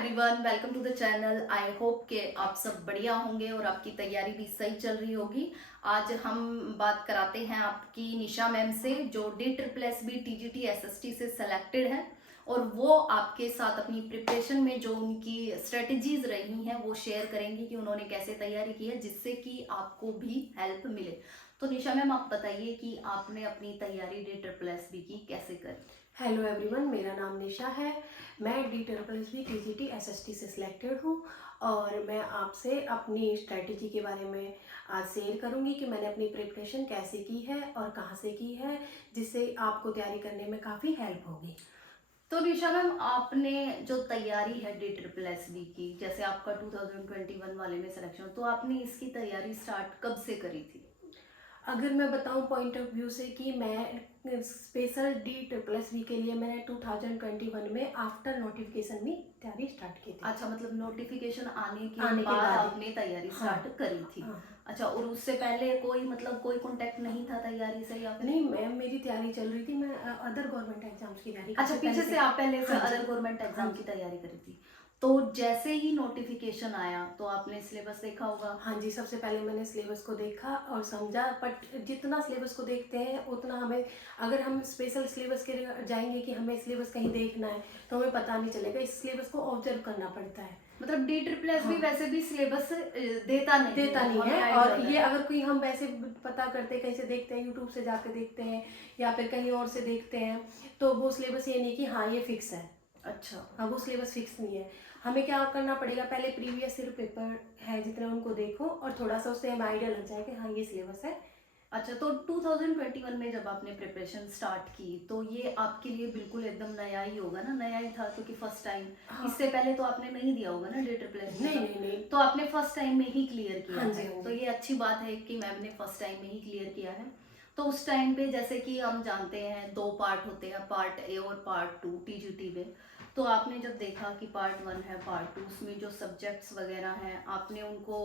Everyone, welcome to the channel. I hope कि आप सब बढ़िया होंगे और आपकी तैयारी भी सही चल रही होगी। आज हम बात कराते हैं आपकी निशा मैम से, जो D+SB TGT SST से सेलेक्टेड है और वो आपके साथ अपनी प्रिपरेशन में जो उनकी स्ट्रेटजीज रही हैं वो शेयर करेंगी कि उन्होंने कैसे तैयारी की है, जिससे कि आपको भी हेल्प मिले। तो निशा मैम, आप बताइए कि आपने अपनी तैयारी D+SB की कैसे करी। हेलो एवरीवन, मेरा नाम निशा है। मैं D+SB TGT SST से सिलेक्टेड हूँ और मैं आपसे अपनी स्ट्रेटजी के बारे में आज शेयर करूँगी कि मैंने अपनी प्रिपरेशन कैसे की है और कहाँ से की है, जिससे आपको तैयारी करने में काफ़ी हेल्प होगी। तो निशा मैम, आपने जो तैयारी है D+SB की, जैसे आपका 2021 वाले में सिलेक्शन, तो आपने इसकी तैयारी स्टार्ट कब से करी थी? अगर मैं बताऊं पॉइंट ऑफ व्यू से कि मैं स्पेशल D+SB के लिए मैंने 2021 में आफ्टर नोटिफिकेशन में तैयारी स्टार्ट की थी। अच्छा, मतलब नोटिफिकेशन आने के आने के बाद बाद ही। आपने तैयारी हाँ। स्टार्ट करी थी। हाँ। अच्छा, और उससे पहले कोई कोई कांटेक्ट नहीं था तैयारी से या फिर? नहीं मैम, मेरी तैयारी चल रही थी। मैं अदर गवर्नमेंट एग्जाम्स की तैयारी अच्छा, करती पीछे से आप पहले से हाँ जी। अदर गवर्नमेंट हाँ एग्जाम की जी। तैयारी करी थी। तो जैसे ही नोटिफिकेशन आया तो आपने सिलेबस देखा होगा। हाँ जी, सबसे पहले मैंने सिलेबस को देखा और समझा। बट जितना सिलेबस को देखते हैं उतना हमें, अगर हम स्पेशल सिलेबस के लिए जाएंगे कि हमें सिलेबस कहीं देखना है तो हमें पता नहीं चलेगा। इस सिलेबस को ऑब्जर्व करना पड़ता है। मतलब D+SB हाँ। वैसे भी सिलेबस देता नहीं देता है, नहीं हमें है। आइडिया और होता ये है। अगर कोई हम वैसे पता करते, कहीं से देखते हैं, यूट्यूब से जाके देखते हैं या फिर कहीं और से देखते हैं, तो वो सिलेबस ये नहीं कि हाँ ये फिक्स है। अच्छा। हाँ, वो सिलेबस फिक्स नहीं है। हमें क्या करना पड़ेगा, पहले प्रीवियस ईयर पेपर है जितने उनको देखो और थोड़ा सा उससे हमें आइडिया लग जाए कि हाँ ये सिलेबस है। अच्छा, तो 2021 में जब आपने प्रिपरेशन स्टार्ट की तो ये आपके लिए बिल्कुल एकदम नया ही होगा ना, नया ही था क्योंकि फर्स्ट टाइम। हाँ। इससे पहले तो आपने नहीं दिया होगा ना D+SB नहीं का। नहीं नहीं। तो आपने फर्स्ट टाइम में ही क्लियर किया हाँ है, जी। हाँ तो जी। ये अच्छी बात है कि मैम ने फर्स्ट टाइम में ही क्लियर किया है। तो उस टाइम पे जैसे कि हम जानते हैं दो पार्ट होते हैं, पार्ट ए और पार्ट 2 TGT में। तो आपने जब देखा कि पार्ट 1 है, पार्ट 2, उसमें जो सब्जेक्ट्स वगैरह हैं आपने उनको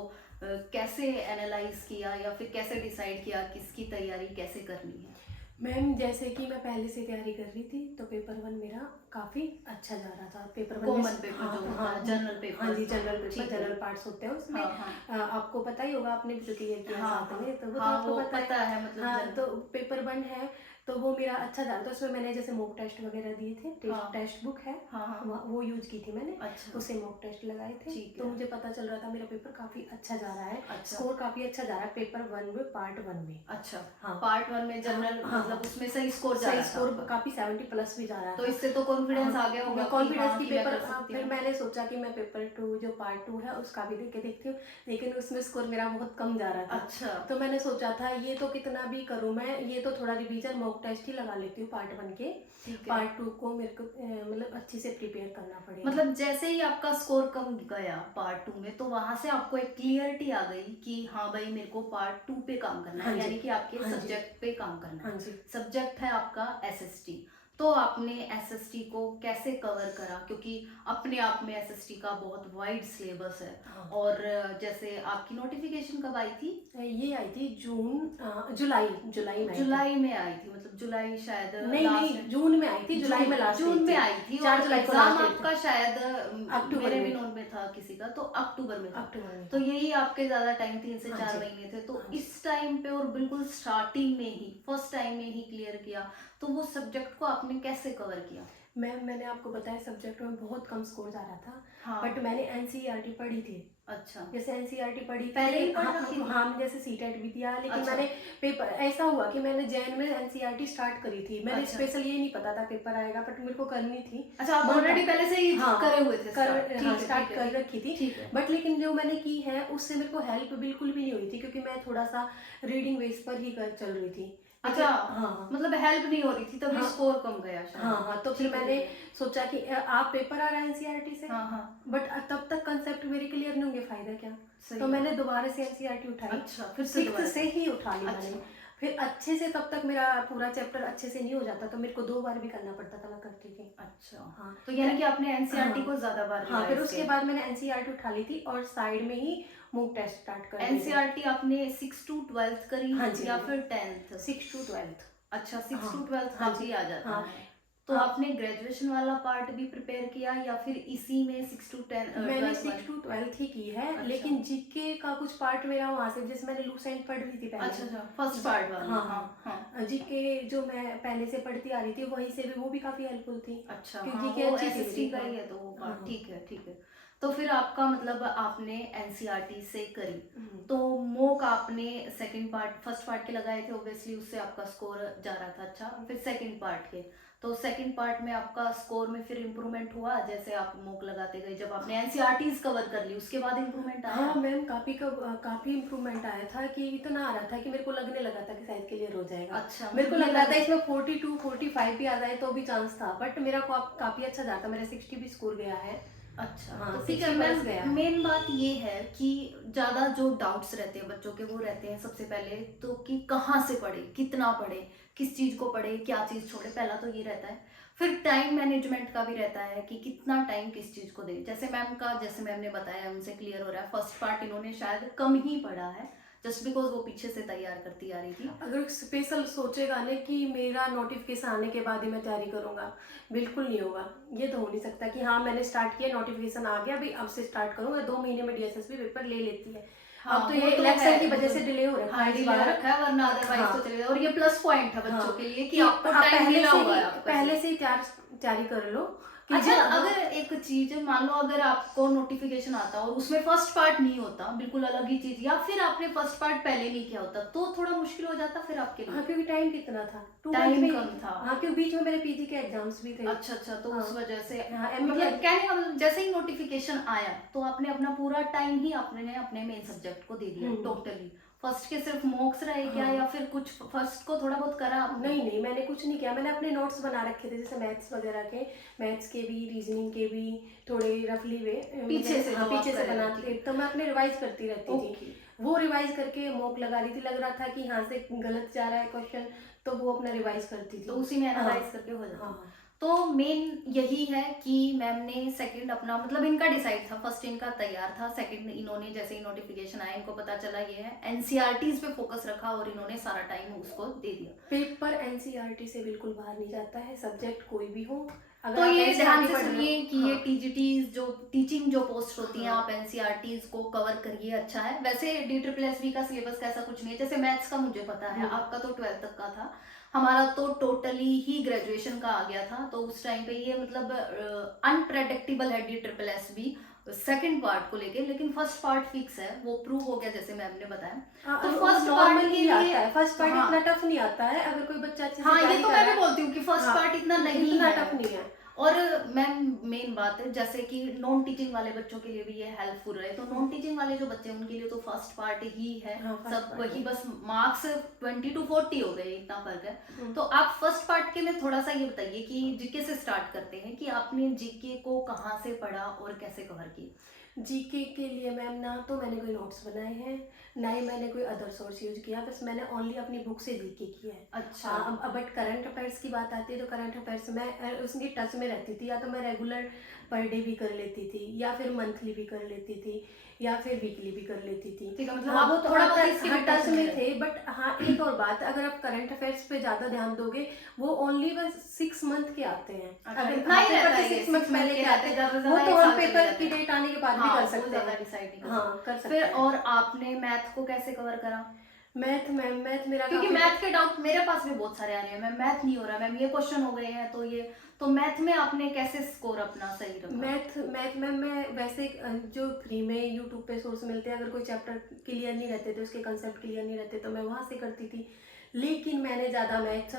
कैसे एनालाइज किया या फिर कैसे डिसाइड किया किसकी तैयारी कैसे करनी है? मैम, जैसे कि मैं पहले से तैयारी कर रही थी तो पेपर वन मेरा काफ़ी अच्छा जा रहा था। पेपर वन में कॉमन पेपर हाँ जो होता हाँ। है, जनरल हाँ पेपर। जी, जनरल पेपर, ठीक है। जनरल पार्ट्स होते हैं उसमें। हाँ हाँ। आपको पता ही होगा, आपने भी तो क्लियर किया है हाँ साथ हाँ। में, तो वो तो हाँ, आपको वो पता है। पता है, मतलब हाँ, जन। तो पेपर वन है तो वो मेरा अच्छा जा रहा था। उसमें मैंने जैसे मॉक टेस्ट वगैरह दिए थे। हाँ टेस्ट बुक है, हाँ हाँ। वो यूज की थी मैंने। अच्छा। उससे मॉक टेस्ट लगाए थे ठीक तो है। मुझे पता चल रहा था मेरा पेपर काफ़ी अच्छा जा रहा है। अच्छा। स्कोर काफ़ी अच्छा जा रहा है पेपर वन में, पार्ट वन में। अच्छा, हाँ। पार्ट 1 में हाँ जनरल हाँ। मतलब उसमें सही स्कोर जा सही रहा था स्कोर आपका। काफ़ी 70+ भी जा रहा तो था। इससे तो कॉन्फिडेंस आ गया होगा हाँ, कि कॉन्फिडेंस हाँ की कि मैं पेपर। कर सकती फिर हूँ। मैंने सोचा कि मैं पेपर टू जो पार्ट टू है उसका भी दे के देखती हूँ, लेकिन उसमें स्कोर मेरा बहुत कम जा रहा था। अच्छा। तो मैंने सोचा था ये तो कितना भी करूँ मैं, ये तो थोड़ा रिवीजन मॉक टेस्ट ही लगा लेती हूँ पार्ट वन के। ठीक है। पार्ट टू को मेरे को मतलब अच्छे से प्रिपेयर करना पड़ेगा। मतलब जैसे ही आपका स्कोर कम गया पार्ट 2 में, तो वहां से आपको एक क्लियरिटी आ गई कि हाँ भाई, मेरे को पार्ट 2 पे काम करना हाँ है, जी। यानी कि आपके हाँ जी। सब्जेक्ट पे काम करना है। हाँ जी। सब्जेक्ट है आपका SST। तो आपने SST को कैसे कवर करा, क्योंकि अपने आप में SST का बहुत वाइड सिलेबस है। हाँ। और जैसे आपकी नोटिफिकेशन कब आई थी? ये आई थी जुलाई जुलाई में आई थी। जुलाई में आई थी, मतलब जुलाई शायद नहीं लास्ट नहीं, में। जून में आई थी। जुलाई में लास्ट जून डेट में थी। आई थी 4 और जुलाई को एग्जाम लास्ट डेट आपका शायद अक्टूबर मेरे भी में। नोन में था किसी का, तो अक्टूबर में था। अक्टूबर में तो था। यही आपके ज्यादा टाइम, 3 से 4 हाँ जी। महीने थे। तो हाँ जी। इस टाइम पे और बिल्कुल स्टार्टिंग में ही, फर्स्ट टाइम में ही क्लियर किया, तो वो सब्जेक्ट को आपने कैसे कवर किया? मैंने आपको बताया सब्जेक्ट में बहुत कम स्कोर जा रहा था। हाँ। बट मैंने एनसीईआरटी पढ़ी थी। अच्छा। जैसे एनसीईआरटी पढ़ी थी, पहले ही लेकिन पढ़ हाँ रखी थी? हाँ, जैसे सीटेट भी दिया, लेकिन अच्छा। मैंने पेपर ऐसा हुआ कि मैंने जैन में एनसीईआरटी स्टार्ट करी थी। मैंने अच्छा। स्पेशल ये नहीं पता था पेपर आएगा, बट मेरे को करनी थी। अच्छा, आप मन ऑलरेडी था। पहले से ही हाँ, करे हुए थे स्टार्ट? ठीक हाँ, है, स्टार्ट ठीक है, कर रखी थी। ठीक है। बट लेकिन जो मैंने की है उससे मेरे को हेल्प बिल्कुल भी नहीं हुई थी, क्योंकि मैं थोड़ा सा रीडिंग बेस पर ही कर चल रही थी। अच्छा, हाँ मतलब हेल्प नहीं हो रही थी तभी हाँ। स्कोर कम गया शायद। हाँ हाँ, तो फिर ठीक है, मैंने ठीक है। सोचा कि आप पेपर आ रहा है एनसीईआरटी से। हाँ हाँ। बट तब तक कंसेप्ट मेरे क्लियर नहीं होंगे, फायदा क्या। सही तो बात। मैंने दोबारा से एनसीईआरटी उठाई। अच्छा, फिर से सिक्स दोबारा से ही उठा ली मैंने। अच्छा। फिर अच्छे से, तब तक मेरा पूरा चैप्टर अच्छे से नहीं हो जाता तो मेरे को 2 बार भी करना पड़ता था, मैं करती थी। अच्छा, हाँ। तो यानी कि आपने एनसीईआरटी हाँ को ज्यादा बार हाँ, फिर रिवाइज उसके किया। बाद मैंने एनसीईआरटी उठा ली थी और साइड में ही मॉक टेस्ट स्टार्ट कर दिए थे। एनसीईआरटी आपने 6 to 12th करी हाँ जी। या हाँ फिर 10th? 6 to 12th। अच्छा, 6 to हाँ 12th हाँ काफी जी। आ जाता हाँ है। तो हाँ। आपने ग्रेजुएशन वाला पार्ट भी प्रिपेयर किया या फिर इसी में 6 to मैंने 6 to 12th ही की है, अच्छा। लेकिन जीके का कुछ पार्ट मेरा वहाँ से, जैसे मैंने लूसेंट पढ़ रही थी पहले। अच्छा अच्छा, फर्स्ट पार्ट वाली। हाँ हाँ हाँ। जीके जो मैं पहले से पढ़ती आ रही थी वहीं से भी वो भी काफी हेल्पफुल थी, अच्छा क्योंकि हाँ, जीके वो अच्छी थी एसएसटी मेरी। का हाँ ही है तो वो पार्ट। हाँ। ठीक है ठीक है। तो फिर आपका मतलब आपने एनसीईआरटी से करी, हम्म। तो मोक आपने सेकंड पार्ट फर्स्ट पार्ट के लगाए थे, ऑब्वियसली उससे आपका स्कोर जा रहा था अच्छा। फिर सेकंड पार्ट के, तो सेकंड पार्ट में आपका स्कोर में फिर इम्प्रूवमेंट हुआ जैसे आप मोक लगाते गए, जब आपने एनसीईआरटीज कवर कर ली उसके बाद इम्प्रूवमेंट आया? हाँ मैम, काफी इम्प्रूवमेंट आया था, कि इतना आ रहा था कि मेरे को लगने लगा था कि शायद क्लियर हो जाएगा। अच्छा, मेरे को ये लग रहा था लगा- इसमें 42 45 भी आ जाए तो भी चांस था, बट मेरा काफी अच्छा जा रहा था, मेरा 60 भी स्कोर गया है। अच्छा हाँ तो ठीक है 60 मैम। प्लस गया है। मेन बात ये है कि ज्यादा जो डाउट्स रहते हैं बच्चों के वो रहते हैं सबसे पहले तो कि कहाँ से पढ़े, कितना पढ़े, किस चीज को पढ़े, क्या चीज छोड़े, पहला तो ये रहता है। फिर टाइम मैनेजमेंट का भी रहता है कि कितना टाइम किस चीज को दे। जैसे मैम ने बताया उनसे क्लियर हो रहा है, फर्स्ट पार्ट इन्होंने शायद कम ही पढ़ा है जस्ट बिकॉज वो पीछे से तैयार करती आ रही थी। अगर स्पेशल सोचेगा ना कि मेरा नोटिफिकेशन आने के बाद ही मैं तैयारी करूंगा, बिल्कुल नहीं होगा। ये तो हो नहीं सकता कि हाँ मैंने स्टार्ट किया, नोटिफिकेशन आ गया, अभी अब से स्टार्ट करूंगा। 2 महीने में डीएसएसबी पेपर ले लेती है। हाँ, अब तो वो ये तो इलेक्शन है, की वो वजह तो- से डिले हो रखा हाँ है इस डिले बार। रखा है, वरना अदरवाइज हाँ। तो चलेगा। और ये प्लस पॉइंट है बच्चों हाँ, के लिए कि कि आपको आप टाइम मिला हुआ है ही आपका। पहले से ही तैयारी कर लो कि अच्छा, जब अगर एक चीज मान लो अगर आपको नोटिफिकेशन आता और उसमें फर्स्ट पार्ट नहीं होता, बिल्कुल अलग ही चीज, या फिर आपने फर्स्ट पार्ट पहले नहीं किया होता तो थोड़ा मुश्किल हो जाता फिर आपके लिए। हाँ क्योंकि टाइम कितना था, 2 टाइम मंथ में। कम था। हाँ क्योंकि बीच में मेरे पीजी के एग्जाम्स भी थे। अच्छा अच्छा, तो हाँ। उस वजह से हाँ, मतलब कहने का मतलब जैसे ही नोटिफिकेशन आया तो आपने अपना पूरा टाइम ही आपने अपने मेन सब्जेक्ट को दे दिया टोटली। फर्स्ट के सिर्फ मॉक्स रहे क्या, हाँ। या फिर कुछ फर्स्ट को थोड़ा बहुत करा आपने? नहीं मैंने कुछ नहीं किया, मैंने अपने नोट्स बना रखे थे, जैसे मैथ्स वगैरह के, मैथ्स के भी, रीजनिंग के भी, थोड़े रफली वे पीछे से हाँ जो आप पीछे से कर रहे बनाते थे। तो मैं अपने रिवाइज करती रहती थी। ओके। वो रिवाइज करके मॉक लगा रही थी, लग रहा था कि यहाँ से गलत जा रहा है क्वेश्चन, तो वो अपना रिवाइज करती थी। तो उसी में एनालाइज हाँ। करके हो जाता। हाँ। तो मेन यही है कि मैम ने सेकंड अपना मतलब इनका डिसाइड था, फर्स्ट इनका तैयार था, सेकंड इन्होंने जैसे ही नोटिफिकेशन आया इनको पता चला ये है, एनसीईआरटीज पे फोकस रखा और इन्होंने सारा टाइम उसको दे दिया। पेपर एनसीईआरटी से बिल्कुल बाहर नहीं जाता है, सब्जेक्ट कोई भी हो। अगर तो आप ये ध्यान NCERT से पढ़ रहे हो- सुनिए कि ये हाँ। टीजीटीज जो टीचिंग जो पोस्ट होती हैं हाँ। आप एनसीईआरटीज को कवर करिए, अच्छा है। वैसे DSSSB का सिलेबस का ऐसा कुछ नहीं है, जैसे मैथ्स का मुझे पता है, आपका तो 12th तक का था, हमारा तो टोटली ही ग्रेजुएशन का आ गया था। तो उस टाइम पे ये मतलब अनप्रेडिक्टेबल है DSSB सेकंड पार्ट को लेके, लेकिन फर्स्ट पार्ट फिक्स है, वो प्रूव हो गया जैसे मैम ने बताया। तो फर्स्ट नॉर्मल पार्ट के ही आता लिए है, फर्स्ट पार्ट हाँ, इतना टफ नहीं आता है, अगर कोई बच्चा अच्छे से हाँ ये तैयारी तो कर मैं रहा भी है। बोलती हूँ कि फर्स्ट हाँ, पार्ट इतना नहीं इतना है। टफ नहीं है। और मैम मेन बात है जैसे कि नॉन टीचिंग वाले बच्चों के लिए भी ये हेल्पफुल रहे, तो नॉन टीचिंग वाले जो बच्चे हैं उनके लिए तो फर्स्ट पार्ट ही है। हाँ, first सब part वही है। बस मार्क्स 20 to 40 हो गए, इतना फर्क है। तो आप फर्स्ट पार्ट के में थोड़ा सा ये बताइए कि जीके से स्टार्ट करते हैं कि आपने जीके को कहाँ से पढ़ा और कैसे कवर की? जीके के लिए मैम ना तो मैंने कोई नोट्स बनाए हैं, ना ही मैंने कोई अदर सोर्स यूज किया, बस मैंने ओनली अपनी बुक से जीके किया है। अच्छा। अब बट करंट अफेयर्स की बात आती है तो करंट अफेयर्स में उसकी टच में रहती थी, या तो मैं रेगुलर पर डे भी कर लेती थी, या फिर मंथली भी कर लेती थी, या फिर वीकली भी कर लेती थी। ठीक है, मतलब हाँ, आप वो तो थोड़ा हाँ, बहुत इसके भी टच में रहे। थे। बट हाँ एक और बात, अगर आप करंट अफेयर्स पे ज़्यादा ध्यान दोगे, वो ओनली बस 6 मंथ के आते हैं। अच्छा, अगर इतना ही रहता है, 6 मंथ पहले के आते हैं, ज़्यादा से वो ज़्यादा तो एक हम साल चले पेपर जाते की हैं। डेट आने के बाद भी हाँ, कर वो सकते ज़्यादा हैं। डिसाइड नहीं कर हाँ सकते। कर सकते फिर हैं। और आपने मैथ को कैसे कवर करा? मैथ मेरा क्योंकि काफी- मैथ के डाउट मेरे पास भी बहुत सारे आ रहे हैं, मैम मैथ नहीं हो रहा, मैम ये क्वेश्चन हो गए हैं, तो ये तो मैथ में आपने कैसे स्कोर अपना सही रखा? मैथ में मैं वैसे जो फ्री में यूट्यूब पे सोर्स मिलते हैं, अगर कोई चैप्टर क्लियर नहीं रहते तो उसके कंसेप्ट क्लियर नहीं रहते तो मैं वहाँ से करती थी। लेकिन मैंने ज़्यादा मैथ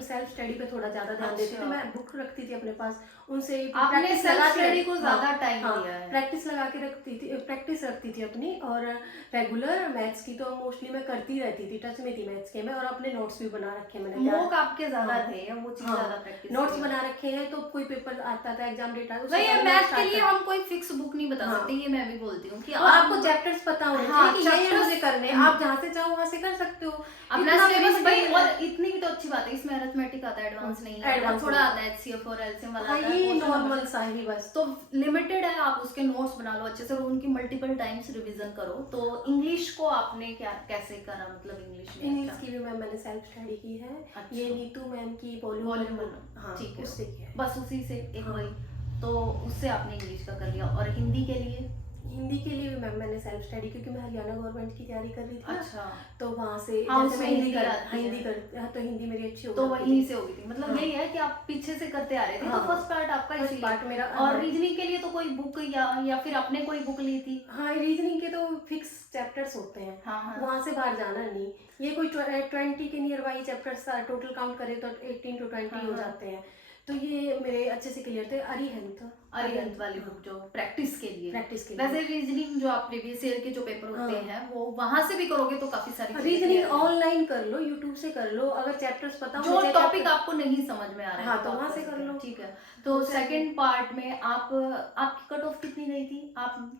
सेल्फ स्टडी पे थोड़ा ज़्यादा ध्यान देती थी। मैं बुक रखती थी अपने पास, उनसे आपने प्रैक्टिस सेल्फ लगा के स्टडी को ज्यादा टाइम हाँ, दिया है। प्रैक्टिस लगा के रखती थी, प्रैक्टिस रखती थी अपनी। और रेगुलर मैथ्स की तो मोस्टली मैं करती रहती थी, टच में थी मैथ्स के में, और अपने नोट्स भी बना रखे हैं मैंने। मोक आपके ज्यादा हाँ, थे या वो चीज हाँ, ज्यादा प्रैक्टिस नोट्स बना रखे हैं, तो कोई पेपर आता था, एग्जाम डेट आता नहीं है, मैथ के लिए हम कोई फिक्स बुक नहीं बता हाँ। सकते, ये मैं भी बोलती हूँ कि और आपको चैप्टर्स पता होने हाँ, चाहिए कि ये chapters- मुझे करने हैं, आप जहाँ से चाहो वहाँ से कर सकते हो अपना इतना सिलेबस famous भाई। नहीं और है। इतनी भी तो अच्छी बात है, इसमें अरिथमेटिक आता है, एडवांस नहीं है, Advance थोड़ा नहीं। आता है HCF और LCM वाला हाँ, आता है, ये portion नॉर्मल number। सा ही बस। तो लिमिटेड है, आप उसके नोट्स बना लो अच्छे से और उनकी मल्टीपल टाइम्स रिवीजन करो। तो इंग्लिश को आपने क्या कैसे करा, मतलब इंग्लिश में? इंग्लिश की भी मैंने सेल्फ स्टडी की है। अच्छा। ये नीतू मैम की वॉल्यूम वॉल्यूम वन, हाँ ठीक है, उससे की है। बस उसी से एक हाँ। वही। तो उससे आपने इंग्लिश का कर लिया। और हिंदी के लिए? हिंदी के लिए भी मैम मैंने सेल्फ स्टडी, क्योंकि मैं हरियाणा गवर्नमेंट की तैयारी कर रही थी ना, अच्छा, तो वहाँ से हाँ जैसे उसमें मैं हिंदी आती है, हिंदी कर हाँ, तो हिंदी मेरी अच्छी हो तो जाती वहीं थी। से हो गई थी। मतलब हाँ यही है कि आप पीछे से करते आ रहे थे, हाँ तो फर्स्ट पार्ट आपका फर्स्ट इसीलिए। पार्ट मेरा और रीजनिंग के लिए तो कोई बुक या फिर आपने कोई बुक ली थी? हाँ, रीजनिंग के तो फिक्स चैप्टर्स होते हैं, हाँ हाँ। वहाँ से बाहर जाना नहीं। ये कोई 20 के नियर बाई चैप्टर्स था, टोटल काउंट करे तो 18 to 20 हाँ हो हाँ। जाते हैं। तो ये मेरे अच्छे से क्लियर थे। अरिहंत अरिहंत वाली बुक जो प्रैक्टिस के लिए। प्रैक्टिस के वैसे लिए। रीजनिंग जो आप प्रीवियस ईयर के जो पेपर होते हाँ। हैं वो वहां से भी करोगे तो काफी सारी चीजें रीजनिंग clear हो ऑनलाइन कर लो, यूट्यूब से कर लो, अगर चैप्टर्स पता हो जो मुझे टॉपिक chapter- आपको नहीं समझ में आ रहा है हाँ वो तो आप वहाँ कर से सकते कर हैं। लो। ठीक है, तो उससे सेकंड पार्ट में आप आपकी कट ऑफ कितनी गई थी आप?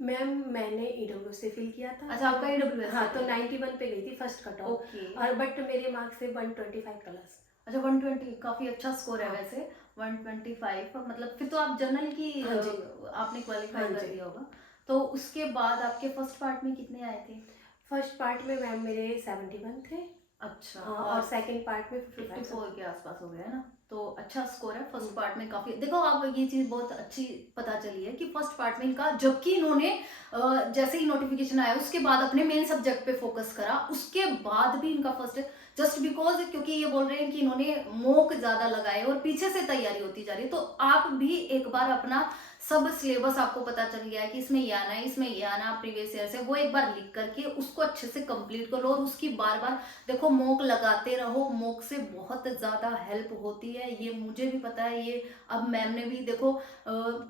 मैम मैंने ईडब्ल्यू से फिल किया था। अच्छा, आपका EWS हाँ, से तो था। 91 पे गई थी फर्स्ट कट ऑफ। ओके। और बट मेरे मार्क्स थे 125 प्लस। अच्छा, 120 काफी अच्छा स्कोर है हाँ। वैसे। 125 मतलब फिर तो आप जनरल की हाँ जी। आपने क्वालिफाई हाँ कर जी। लिया होगा। तो उसके बाद आपके फर्स्ट पार्ट में कितने आए थे? फर्स्ट पार्ट में मैम मेरे 71 थे। अच्छा, और सेकंड पार्ट में 55। 54 के आसपास हो गया है ना, तो अच्छा स्कोर है फर्स्ट हम्म। पार्ट में। काफी देखो, आप ये चीज बहुत अच्छी पता चली है कि फर्स्ट पार्ट में इनका, जबकि इन्होंने जैसे ही नोटिफिकेशन आया उसके बाद अपने मेन सब्जेक्ट पे फोकस करा, उसके बाद भी इनका फर्स्ट, जस्ट बिकॉज क्योंकि ये बोल रहे हैं कि इन्होंने मॉक ज्यादा लगाए और पीछे से तैयारी होती जा रही है। तो आप भी एक बार अपना सब सिलेबस आपको पता चल गया है कि इसमें ये आना है, इसमें ये आना, प्रीवियस ईयर से वो एक बार लिख करके उसको अच्छे से कंप्लीट करो और उसकी बार बार देखो, मॉक लगाते रहो। मॉक से बहुत ज्यादा हेल्प होती है, ये मुझे भी पता है। ये अब मैम ने भी देखो,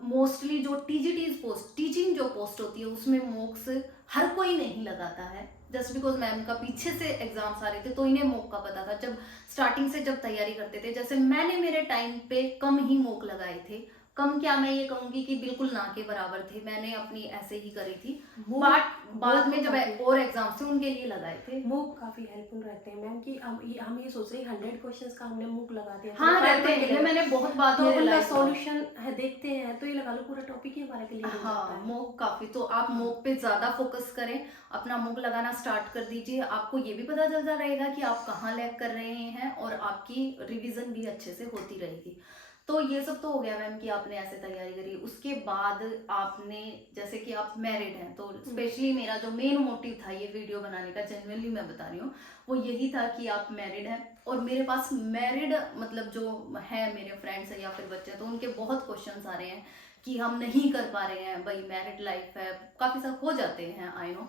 मोस्टली जो टीजीटी पोस्ट, टीचिंग जो पोस्ट होती है उसमें मॉक्स हर कोई नहीं लगाता है। जस्ट बिकॉज मैम का पीछे से एग्जाम्स आ रहे थे तो इन्हें मॉक का पता था। जब स्टार्टिंग से जब तैयारी करते थे, जैसे मैंने मेरे टाइम पे कम ही मॉक लगाए थे। कम क्या, मैं ये कहूंगी कि बिल्कुल ना के बराबर थे। मैंने अपनी ऐसे ही करी थी, बट बाद में जब और एग्जाम थे उनके लिए लगाए थे। मूक काफी हेल्पफुल रहते हैं मैम कि हम ये सोच रहे हैं 100 क्वेश्चंस का हमने मूक लगा दिया। हाँ, रहते हैं, ये मैंने बहुत बात तो उनका रियलाइज किया। सॉल्यूशन है, देखते हैं तो ये लगा लो पूरा टॉपिक ही हमारे क्लियर हो जाता हाँ, है। मॉक काफी, तो आप मॉक पे ज्यादा फोकस करें, अपना मॉक लगाना स्टार्ट कर दीजिए। आपको ये भी पता चलता रहेगा कि आप कहाँ लैग कर रहे हैं और आपकी रिवीजन भी अच्छे से होती रहेगी। तो ये सब तो हो गया मैम कि आपने ऐसे तैयारी करी। उसके बाद आपने, जैसे कि आप मैरिड हैं, तो स्पेशली मेरा जो मेन मोटिव था ये वीडियो बनाने का, जेन्युइनली मैं बता रही हूँ, वो यही था कि आप मैरिड हैं। और मेरे पास मैरिड मतलब जो है मेरे फ्रेंड्स हैं या फिर बच्चे, तो उनके बहुत क्वेश्चंस आ रहे हैं कि हम नहीं कर पा रहे हैं, भाई मैरिड लाइफ है, काफी सारे हो जाते हैं, आई नो।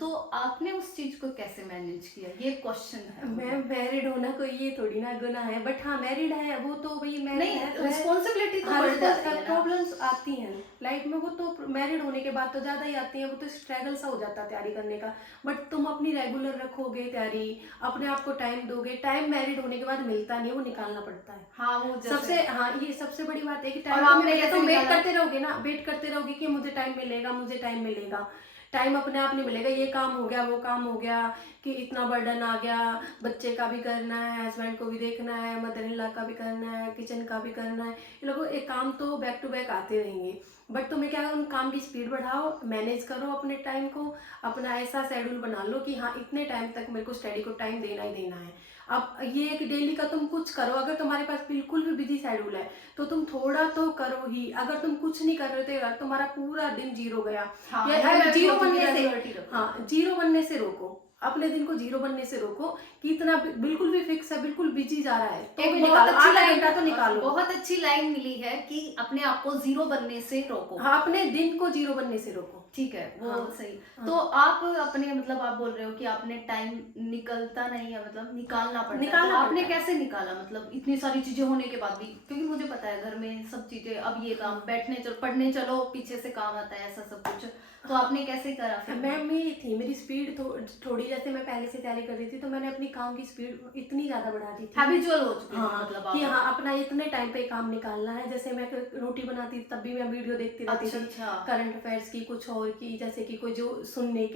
तो आपने उस चीज को कैसे मैनेज किया, ये क्वेश्चन है। मैम मैरिड होना कोई ये थोड़ी ना गुनाह है, बट हाँ मैरिड है वो तो भाई मैरिड नहीं, है तो रिस्पॉन्सिबिलिटी तो बढ़ जाती है ना। प्रॉब्लम्स आती हैं लाइफ में, वो तो मैरिड होने के बाद तो ज्यादा ही आती हैं, वो तो स्ट्रगल सा हो जाता है तैयारी करने का। बट तुम अपनी रेगुलर रखोगे तैयारी, अपने आप को टाइम दोगे, टाइम मैरिड होने के बाद मिलता नहीं है, वो निकालना पड़ता है। हाँ, वो सबसे हाँ ये सबसे बड़ी बात है कि और टाइम आपने कैसे तुम वेट निकाला? करते रहोगे ना, वेट करते रहोगे कि मुझे टाइम मिलेगा, मुझे टाइम मिलेगा। टाइम अपने आप नहीं मिलेगा, ये काम हो गया, वो काम हो गया, कि इतना बर्डन आ गया, बच्चे का भी करना है, हस्बैंड को भी देखना है, मदर इन लॉ का भी करना है, किचन का भी करना है। ये लोगों एक काम तो बैक टू बैक आते रहेंगे। बट तुम्हें क्या है, उन काम की स्पीड बढ़ाओ, मैनेज करो अपने टाइम को, अपना ऐसा शेड्यूल बना लो कि हाँ इतने टाइम तक मेरे को स्टडी को टाइम देना ही देना है। अब ये है कि डेली का तुम कुछ करो, अगर तुम्हारे पास बिल्कुल भी बिजी शेड्यूल है तो तुम थोड़ा तो करो ही। अगर तुम कुछ नहीं कर रहे थे यार, तुम्हारा पूरा दिन जीरो गया, हाँ, या जीरो बनने से, से, हाँ जीरो बनने से रोको, अपने दिन को जीरो बनने से रोको कि इतना बिल्कुल भी फिक्स है, बिल्कुल बिजी जा रहा है तो एक भी बहुत निकालो, अच्छी आधा लाइन, घंटा तो निकालो। बहुत अच्छी लाइन मिली है कि अपने आप को जीरो बनने से रोको। हाँ, अपने दिन को जीरो बनने से रोको। ठीक है, वो हाँ, सही। हाँ। तो आप अपने मतलब आप बोल रहे हो कि आपने टाइम निकलता नहीं है, मतलब निकालना पड़ता है, तो आपने कैसे निकाला, मतलब इतनी सारी चीजें होने के बाद भी? क्योंकि मुझे पता है घर में सब चीजें, अब ये काम, बैठने चलो, पढ़ने चलो, पीछे से काम आता है, ऐसा सब कुछ। तो आपने कैसे करा फिर? मैम ये थी मेरी स्पीड थोड़ी, जैसे मैं पहले से तैयारी कर रही थी तो मैंने अपनी काम की स्पीड इतनी ज्यादा बढ़ा दी थी, हैबिचुअल हो चुकी थी, हाँ, मतलब कि आप। हाँ अपना इतने टाइम पे काम निकालना है। जैसे मैं रोटी बनाती तब भी मैं वीडियो देखती रहती थी, करंट अफेयर्स की, कुछ और की, जैसे कि कोई जो सुनने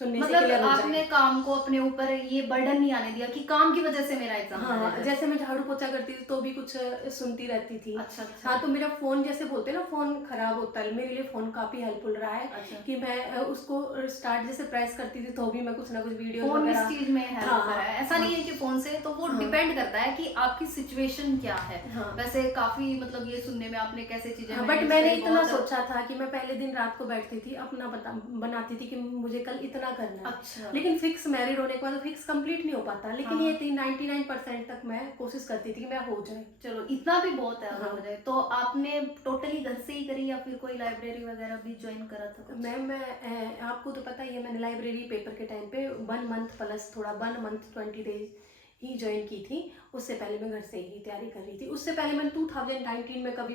से मतलब क्लियर हो आपने जाए। काम को अपने ऊपर ये बर्डन नहीं आने दिया कि काम की वजह से मेरा एग्जाम। हाँ, जैसे मैं झाड़ू पोछा करती थी तो भी कुछ सुनती रहती थी। अच्छा, अच्छा। हाँ, तो मेरा फोन, जैसे बोलते हैं ना फोन खराब होता है, मेरे लिए फोन काफी हेल्पफुल रहा है। अच्छा। कि मैं उसको स्टार्ट जैसे प्रेस करती थी तो भी मैं कुछ ना कुछ कुछ वीडियो फोन इस वगैरह। चीज में हेल्प हाँ, करा है, ऐसा हाँ, नहीं है कि फोन से, तो वो हाँ, डिपेंड करता है कि आपकी सिचुएशन क्या है। हाँ, वैसे काफी मतलब ये सुनने में आपने कैसे चीजें हाँ, बट मैनेज मैंने करी, इतना बहुत सोचा था कि मैं पहले दिन रात को बैठती थी, अपना बनाती थी कि मुझे कल इतना करना है। अच्छा। लेकिन फिक्स मैरिड होने के बाद फिक्स कंप्लीट नहीं हो पाता, लेकिन ये हाँ, थी 99% तक मैं कोशिश करती थी कि मैं हो जाए। चलो इतना भी बहुत है अगर हाँ, हो जाए तो। आपने टोटली घर से ही करी या फिर कोई लाइब्रेरी वगैरह भी ज्वाइन करा था कुछ? मैम आपको तो पता ही है, मैंने लाइब्रेरी पेपर के टाइम पे 1 मंथ प्लस थोड़ा 1 मंथ 20 डेज ही ज्वाइन की थी। उससे पहले मैं घर से ही तैयारी कर रही थी। उससे पहले मैंने 2019 में कभी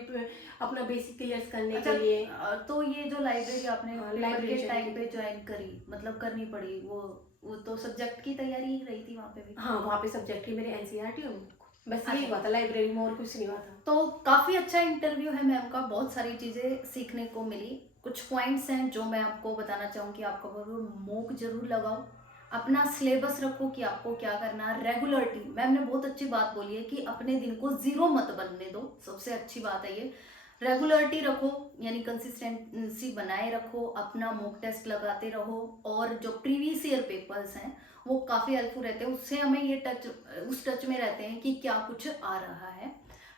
अपना बेसिक क्लियर करने अच्छा, के लिए तो ये जो लाइब्रेरी आपने पेपर लाइब्रेरी के ज्वाइन टाइम की पे थी। ज्वाइन करी, मतलब करनी पड़ी वो तो सब्जेक्ट की तैयारी ही रही थी वहाँ पे भी? हाँ, वहाँ पे सब्जेक्ट ही मेरे एनसीईआरटी हो, बस यही अच्छा, हुआ था लाइब्रेरी में, और कुछ नहीं हुआ था। तो काफी अच्छा इंटरव्यू है मैम का, बहुत सारी चीजें सीखने को मिली। कुछ पॉइंट्स हैं जो मैं आपको बताना चाहूंगी, आपका जरूर मोक जरूर लगाओ, अपना सिलेबस रखो कि आपको क्या करना है। रेगुलरिटी, मैम ने बहुत अच्छी बात बोली है कि अपने दिन को जीरो मत बनने दो, सबसे अच्छी बात है ये। रेगुलरिटी रखो, यानी कंसिस्टेंसी बनाए रखो, अपना मॉक टेस्ट लगाते रहो, और जो प्रीवियस ईयर पेपर्स हैं वो काफ़ी हेल्पफुल रहते हैं, उससे हमें ये उस टच में रहते हैं कि क्या कुछ आ रहा है।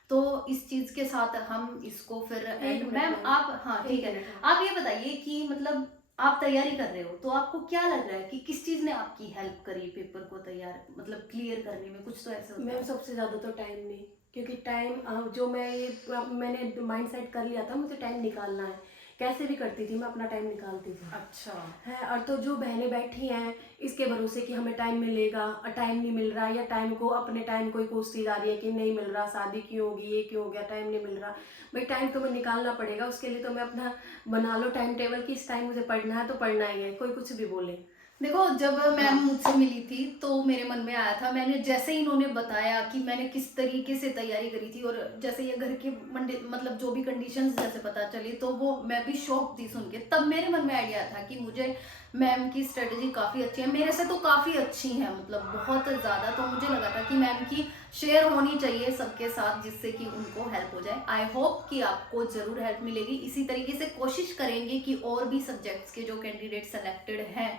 तो इस चीज़ के साथ हम इसको फिर एक एंड। मिनट मैम मैम, आप, हाँ ठीक एक है, मिनट। आप ये बताइए कि मतलब आप तैयारी कर रहे हो तो आपको क्या लग रहा है कि किस चीज़ ने आपकी हेल्प करी पेपर को तैयार मतलब क्लियर करने में? कुछ तो ऐसे होता मैम है। सबसे ज़्यादा तो टाइम नहीं, क्योंकि टाइम जो मैं ये मैंने माइंड सेट कर लिया था, मुझे टाइम निकालना है। कैसे भी करती थी मैं अपना टाइम निकालती थी। अच्छा। है, और तो जो बहनें बैठी हैं इसके भरोसे कि हमें टाइम मिलेगा, और टाइम नहीं मिल रहा, या टाइम को अपने टाइम को ही कोसती जा रही है कि नहीं मिल रहा, शादी क्यों होगी, ये क्यों हो गया, टाइम नहीं मिल रहा। भाई टाइम तो मैं निकालना पड़ेगा, उसके लिए तो मैं अपना बना लो टाइम टेबल कि इस टाइम मुझे पढ़ना है तो पढ़ना ही है, कोई कुछ भी बोले। देखो, जब मैम हाँ, मुझसे मिली थी तो मेरे मन में आया था, मैंने जैसे ही इन्होंने बताया कि मैंने किस तरीके से तैयारी करी थी, और जैसे ये घर के मतलब जो भी कंडीशंस जैसे पता चली, तो वो मैं भी शॉक थी सुन के। तब मेरे मन में आइडिया था कि मुझे मैम की स्ट्रेटजी काफ़ी अच्छी है, मेरे से तो काफ़ी अच्छी है, मतलब बहुत ज़्यादा। तो मुझे लगा था कि मैम की शेयर होनी चाहिए सबके साथ, जिससे कि उनको हेल्प हो जाए। आई होप कि आपको ज़रूर हेल्प मिलेगी। इसी तरीके से कोशिश करेंगे कि और भी सब्जेक्ट्स के जो कैंडिडेट सेलेक्टेड हैं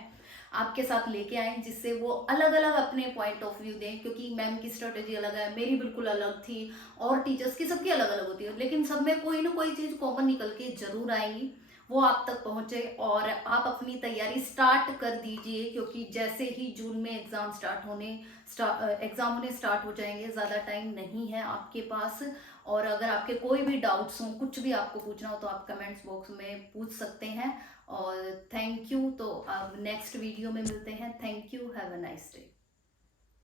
आपके साथ लेके आए, जिससे वो अलग अलग अपने पॉइंट ऑफ व्यू दें, क्योंकि मैम की स्ट्रेटेजी अलग है, मेरी बिल्कुल अलग थी, और टीचर्स की सबकी अलग अलग होती है, लेकिन सब में कोई ना कोई चीज़ कॉमन निकल के जरूर आएंगी, वो आप तक पहुंचे। और आप अपनी तैयारी स्टार्ट कर दीजिए, क्योंकि जैसे ही जून में एग्ज़ाम होने स्टार्ट हो जाएंगे, ज़्यादा टाइम नहीं है आपके पास। और अगर आपके कोई भी डाउट्स हों, कुछ भी आपको पूछना हो, तो आप कमेंट्स बॉक्स में पूछ सकते हैं। और थैंक यू। तो अब नेक्स्ट वीडियो में मिलते हैं। Thank you, have a nice day.